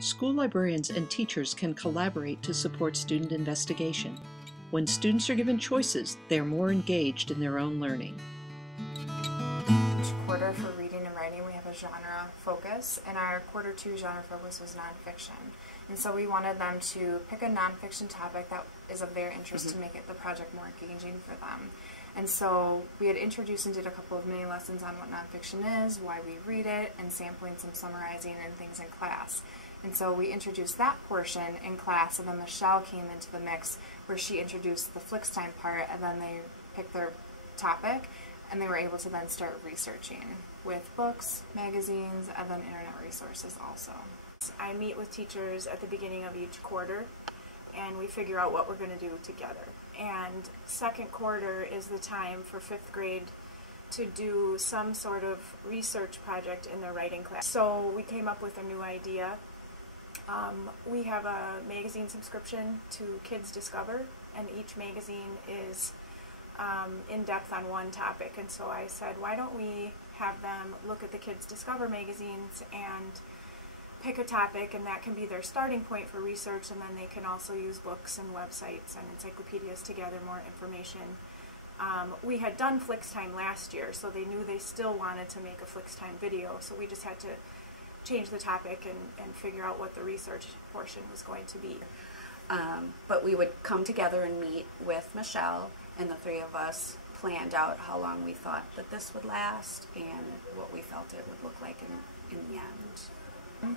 School librarians and teachers can collaborate to support student investigation. When students are given choices, they are more engaged in their own learning. Each quarter for reading and writing we have a genre focus, and our quarter 2 genre focus was nonfiction. And so we wanted them to pick a nonfiction topic that is of their interest to make the project more engaging for them. And so we had introduced and did a couple of mini lessons on what nonfiction is, why we read it, and sampling some summarizing and things in class. And so we introduced that portion in class, and then Michelle came into the mix where she introduced the Flix-Time part, and then they picked their topic, and they were able to then start researching with books, magazines, and then internet resources also. I meet with teachers at the beginning of each quarter, and we figure out what we're going to do together. And second quarter is the time for 5th grade to do some sort of research project in their writing class. So we came up with a new idea. We have a magazine subscription to Kids Discover, and each magazine is in depth on one topic. And so I said, why don't we have them look at the Kids Discover magazines and pick a topic, and that can be their starting point for research, and then they can also use books and websites and encyclopedias to gather more information. We had done Flix-Time last year, so they knew they still wanted to make a Flix-Time video, so we just had to change the topic and figure out what the research portion was going to be. But we would come together and meet with Michelle, and the three of us planned out how long we thought that this would last and what we felt it would look like in the end.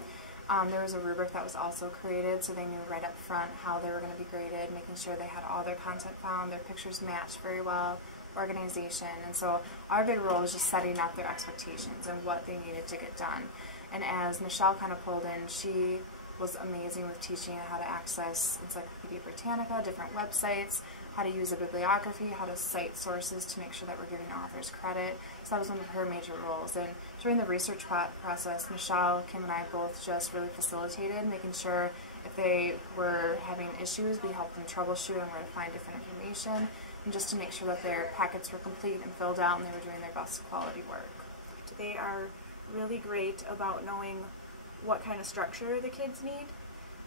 There was a rubric that was also created, so they knew right up front how they were going to be graded, making sure they had all their content found, their pictures matched very well, organization. And so our big role was just setting up their expectations and what they needed to get done. And as Michelle kind of pulled in, she was amazing with teaching how to access Encyclopedia Britannica, different websites, how to use a bibliography, how to cite sources to make sure that we're giving authors credit. So that was one of her major roles. And during the research process, Michelle, Kim, and I both just really facilitated, making sure if they were having issues, we helped them troubleshoot and where to find different information, and just to make sure that their packets were complete and filled out and they were doing their best quality work. They are really great about knowing what kind of structure the kids need.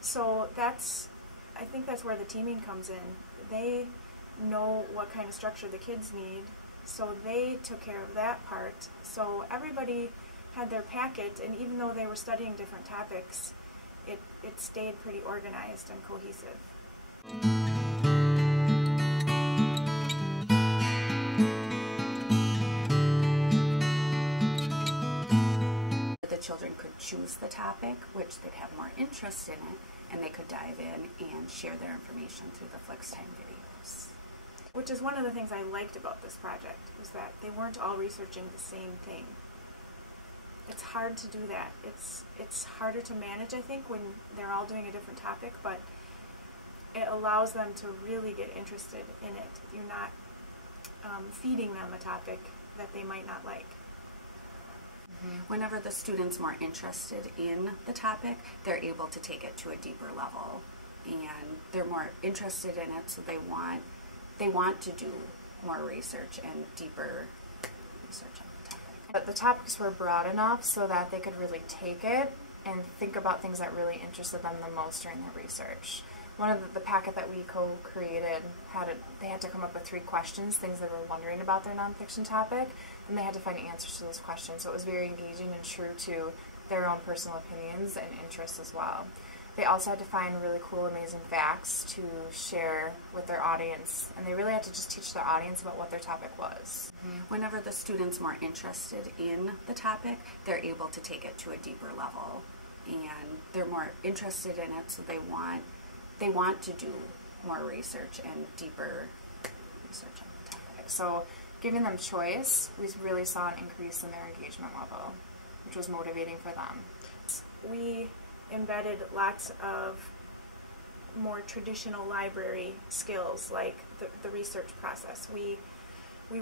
So I think that's where the teaming comes in. They know what kind of structure the kids need, so they took care of that part. So everybody had their packet, and even though they were studying different topics, it stayed pretty organized and cohesive. The children could choose the topic, which they'd have more interest in it, and they could dive in and share their information through the Flix-Time videos. Which is one of the things I liked about this project, was that they weren't all researching the same thing. It's hard to do that. It's harder to manage, I think, when they're all doing a different topic, but it allows them to really get interested in it. You're not feeding them a topic that they might not like. Whenever the student's more interested in the topic, they're able to take it to a deeper level, and they're more interested in it, so they want to do more research and deeper research on the topic. But the topics were broad enough so that they could really take it and think about things that really interested them the most during their research. One of the packet that we co-created they had to come up with 3 questions, things they were wondering about their nonfiction topic, and they had to find answers to those questions. So it was very engaging and true to their own personal opinions and interests as well. They also had to find really cool, amazing facts to share with their audience, and they really had to just teach their audience about what their topic was. Whenever the student's more interested in the topic, they're able to take it to a deeper level, and they're more interested in it, so they want to do more research and deeper research on the topic. So giving them choice, we really saw an increase in their engagement level, which was motivating for them. We embedded lots of more traditional library skills, like the research process. We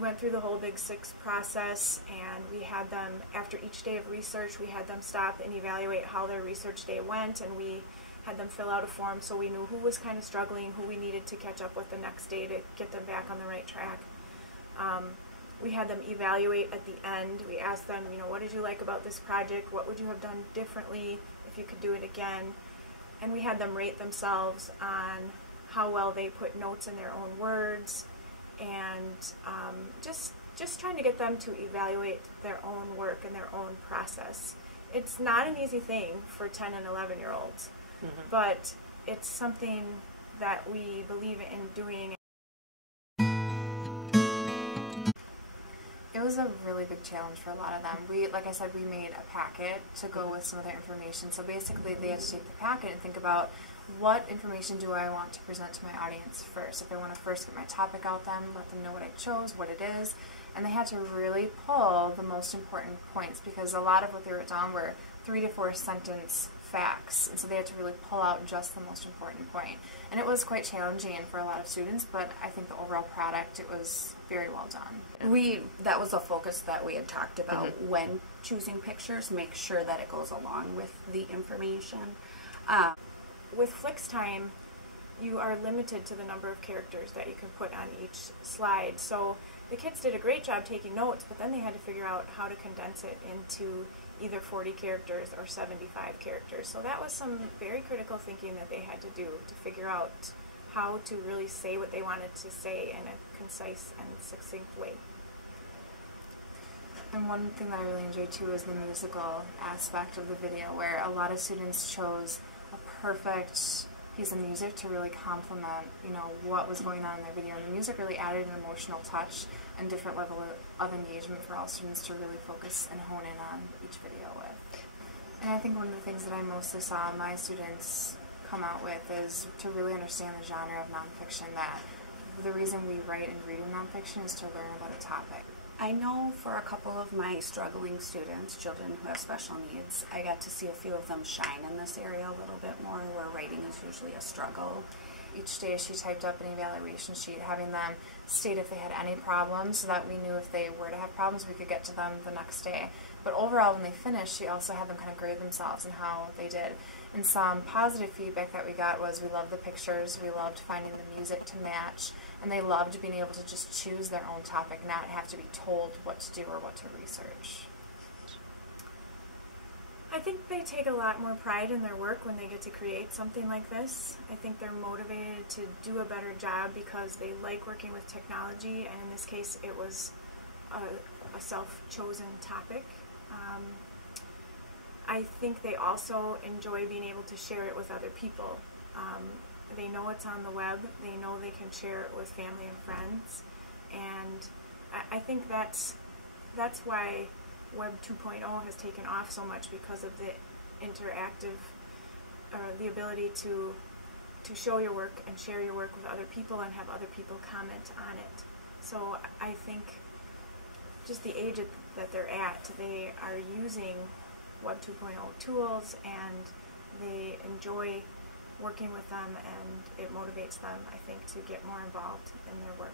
went through the whole Big 6 process, and we had them, after each day of research, we had them stop and evaluate how their research day went, and we had them fill out a form so we knew who was kind of struggling, who we needed to catch up with the next day to get them back on the right track. We had them evaluate at the end. We asked them, what did you like about this project? What would you have done differently if if you could do it again. And we had them rate themselves on how well they put notes in their own words, and just trying to get them to evaluate their own work and their own process. It's not an easy thing for 10 and 11-year-olds, but it's something that we believe in doing. It was a really big challenge for a lot of them. Like I said, we made a packet to go with some of their information. So basically they had to take the packet and think about, what information do I want to present to my audience first? If I want to first get my topic out then, let them know what I chose, what it is. And they had to really pull the most important points, because a lot of what they wrote down were 3 to 4 sentence facts, and so they had to really pull out just the most important point. And it was quite challenging for a lot of students, but I think the overall product, it was very well done. That was a focus that we had talked about when choosing pictures, make sure that it goes along with the information. With FlixTime, you are limited to the number of characters that you can put on each slide. So the kids did a great job taking notes, but then they had to figure out how to condense it into either 40 characters or 75 characters. So that was some very critical thinking that they had to do to figure out how to really say what they wanted to say in a concise and succinct way. And one thing that I really enjoyed too was the musical aspect of the video, where a lot of students chose a perfect piece of music to really complement, what was going on in their video. And the music really added an emotional touch and different level of engagement for all students to really focus and hone in on each video with. And I think one of the things that I mostly saw my students come out with is to really understand the genre of nonfiction, that the reason we write and read in nonfiction is to learn about a topic. I know for a couple of my struggling students, children who have special needs, I got to see a few of them shine in this area a little bit more, where writing is usually a struggle. Each day she typed up an evaluation sheet, having them state if they had any problems, so that we knew if they were to have problems we could get to them the next day. But overall, when they finished, she also had them kind of grade themselves and how they did. And some positive feedback that we got was, we loved the pictures, we loved finding the music to match, and they loved being able to just choose their own topic, not have to be told what to do or what to research. I think they take a lot more pride in their work when they get to create something like this. I think they're motivated to do a better job because they like working with technology, and in this case it was a self-chosen topic. I think they also enjoy being able to share it with other people. They know it's on the web, they know they can share it with family and friends, and I think that's why Web 2.0 has taken off so much, because of the interactive, the ability to show your work and share your work with other people and have other people comment on it. So I think just the age that they're at, they are using Web 2.0 tools, and they enjoy working with them, and it motivates them, I think, to get more involved in their work.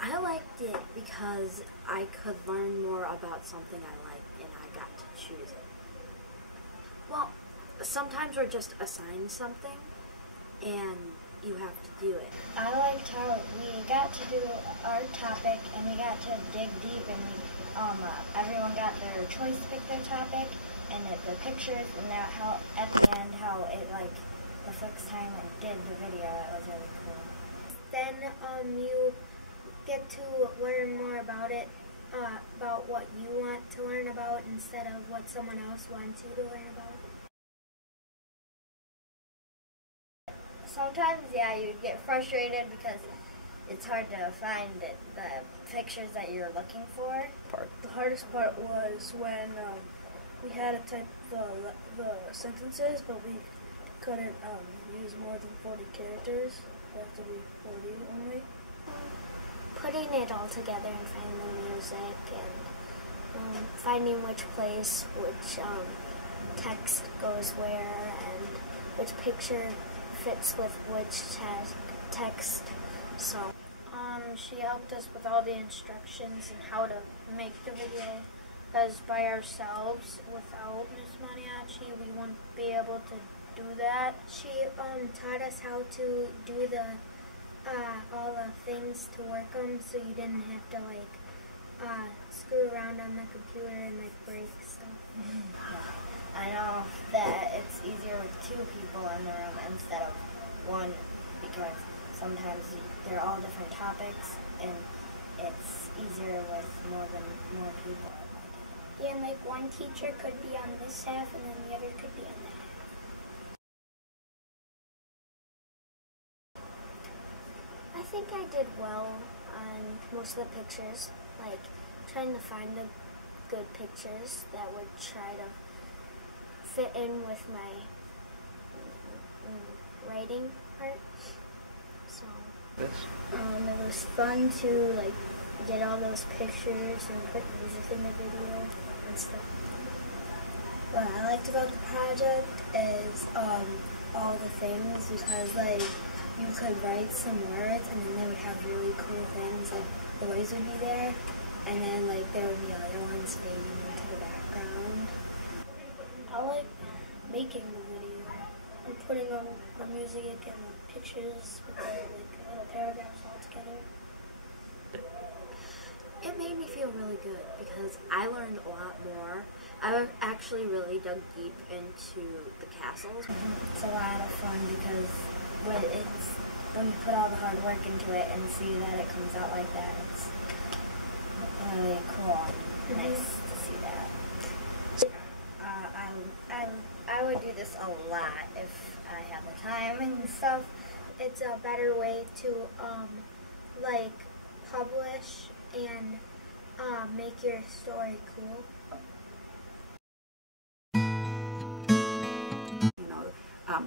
I liked it because I could learn more about something I liked, and I got to choose it. Well, sometimes we're just assigned something, and you have to do it. I liked how we got to do our topic, and we got to dig deep, and everyone got their choice to pick their topic, and the pictures, and that how at the end how it the FlixTime did the video. It was really cool. Then you get to learn more about it, about what you want to learn about instead of what someone else wants you to learn about. Sometimes, yeah, you get frustrated because it's hard to find the pictures that you're looking for. The hardest part was when we had to type the sentences, but we couldn't use more than 40 characters. They have to be 40 only. Putting it all together and finding the music, and finding which place, which text goes where, and which picture fits with which text. So she helped us with all the instructions and how to make the video, because by ourselves, without Ms. Maniaci, we wouldn't be able to do that. She taught us how to do all the things to work them, so you didn't have to screw around on the computer and like break stuff. I know that it's easier with 2 people in the room instead of 1 because sometimes they're all different topics and it's easier with more people. Yeah, and like one teacher could be on this half and then the other could be on that half. I think I did well on most of the pictures, like trying to find the good pictures that would try to fit in with my writing part. So it was fun to like get all those pictures and put music in the video and stuff. What I liked about the project is all the things because like you could write some words and then they would have really cool things like the waves would be there and then like there would be other ones fading into the background. I like making the video and putting on the music and the pictures with the like little paragraphs all together. It made me feel really good because I learned a lot more. I actually really dug deep into the castles. It's a lot of fun because when you put all the hard work into it and see that it comes out like that, it's really cool and nice to see that. I would do this a lot if I had the time and stuff. It's a better way to like publish and make your story cool.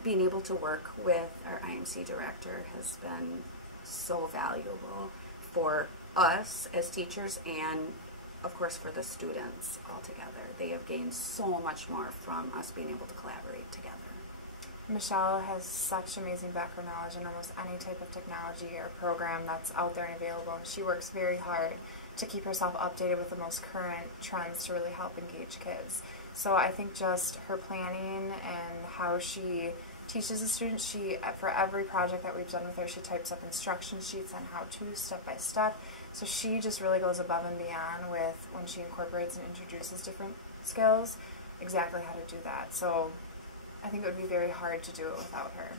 Being able to work with our IMC director has been so valuable for us as teachers and of course for the students altogether. They have gained so much more from us being able to collaborate together. Michelle has such amazing background knowledge in almost any type of technology or program that's out there and available. She works very hard to keep herself updated with the most current trends to really help engage kids. So I think just her planning and how she teaches the students, for every project that we've done with her, she types up instruction sheets on how to, step by step. So she just really goes above and beyond with when she incorporates and introduces different skills, exactly how to do that. So I think it would be very hard to do it without her.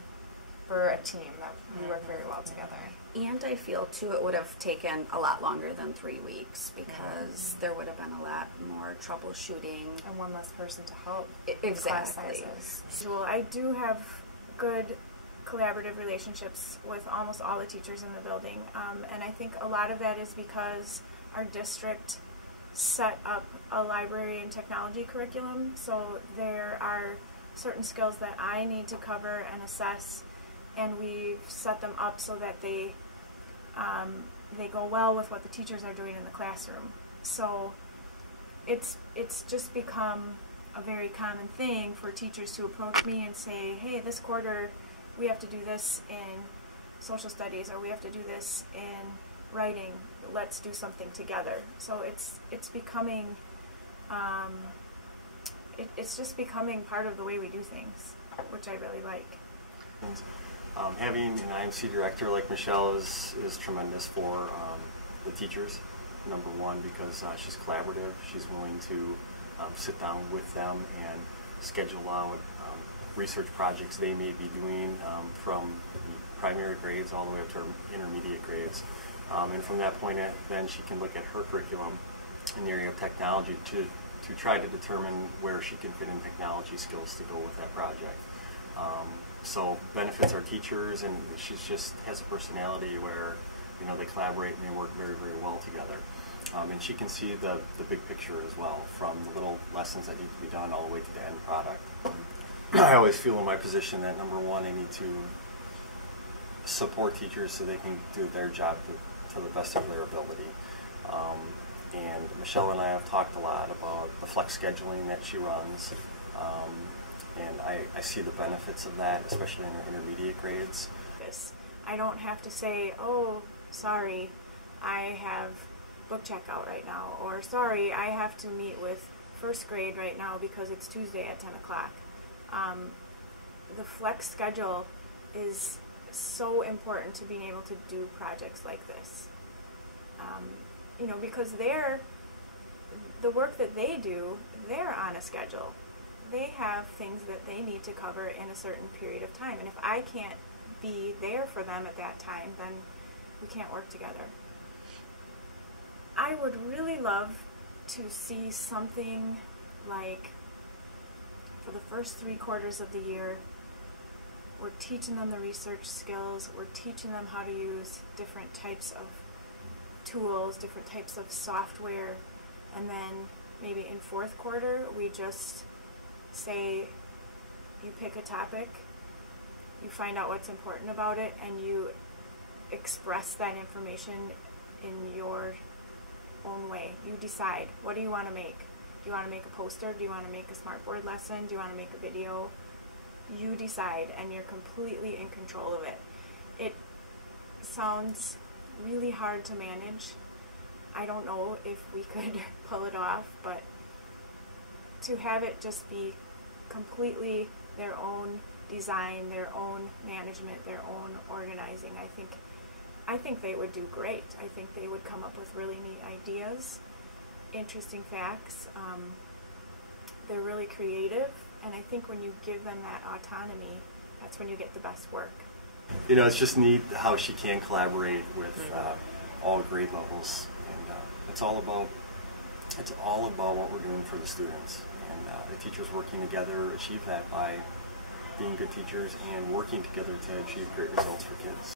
For a team that we work very well together. And I feel too it would have taken a lot longer than 3 weeks because there would have been a lot more troubleshooting. And one less person to help. Exactly. Well, I do have good collaborative relationships with almost all the teachers in the building. And I think a lot of that is because our district set up a library and technology curriculum. So there are certain skills that I need to cover and assess, and we've set them up so that they go well with what the teachers are doing in the classroom. So it's just become a very common thing for teachers to approach me and say, hey, this quarter we have to do this in social studies, or we have to do this in writing, let's do something together. So it's becoming it's just becoming part of the way we do things, which I really like. Having an IMC director like Michelle is tremendous for the teachers, number one, because she's collaborative. She's willing to sit down with them and schedule out research projects they may be doing from primary grades all the way up to intermediate grades. And from that point, then she can look at her curriculum in the area of technology to try to determine where she can fit in technology skills to go with that project. So benefits our teachers, and she just has a personality where they collaborate and they work very, very well together. And she can see the big picture as well, from the little lessons that need to be done all the way to the end product. I always feel in my position that number one, I need to support teachers so they can do their job to the best of their ability. And Michelle and I have talked a lot about the flex scheduling that she runs, and I see the benefits of that, especially in her intermediate grades. I don't have to say, oh, sorry, I have book checkout right now, or sorry, I have to meet with first grade right now because it's Tuesday at 10 o'clock. The flex schedule is so important to being able to do projects like this. you know, because the work that they do, they're on a schedule. They have things that they need to cover in a certain period of time. And if I can't be there for them at that time, then we can't work together. I would really love to see something like, for the first 3 quarters of the year, we're teaching them the research skills, we're teaching them how to use different types of tools, different types of software, and then maybe in 4th quarter we just say, you pick a topic, you find out what's important about it, and you express that information in your own way. You decide, what do you want to make? Do you want to make a poster? Do you want to make a smartboard lesson? Do you want to make a video? You decide, and you're completely in control of it. It sounds really hard to manage. I don't know if we could pull it off, but to have it just be completely their own design, their own management, their own organizing, I think they would do great. I think they would come up with really neat ideas, interesting facts. They're really creative, and I think when you give them that autonomy, that's when you get the best work. You know, it's just neat how she can collaborate with all grade levels, and it's all about what we're doing for the students, and the teachers working together achieve that by being good teachers and working together to achieve great results for kids.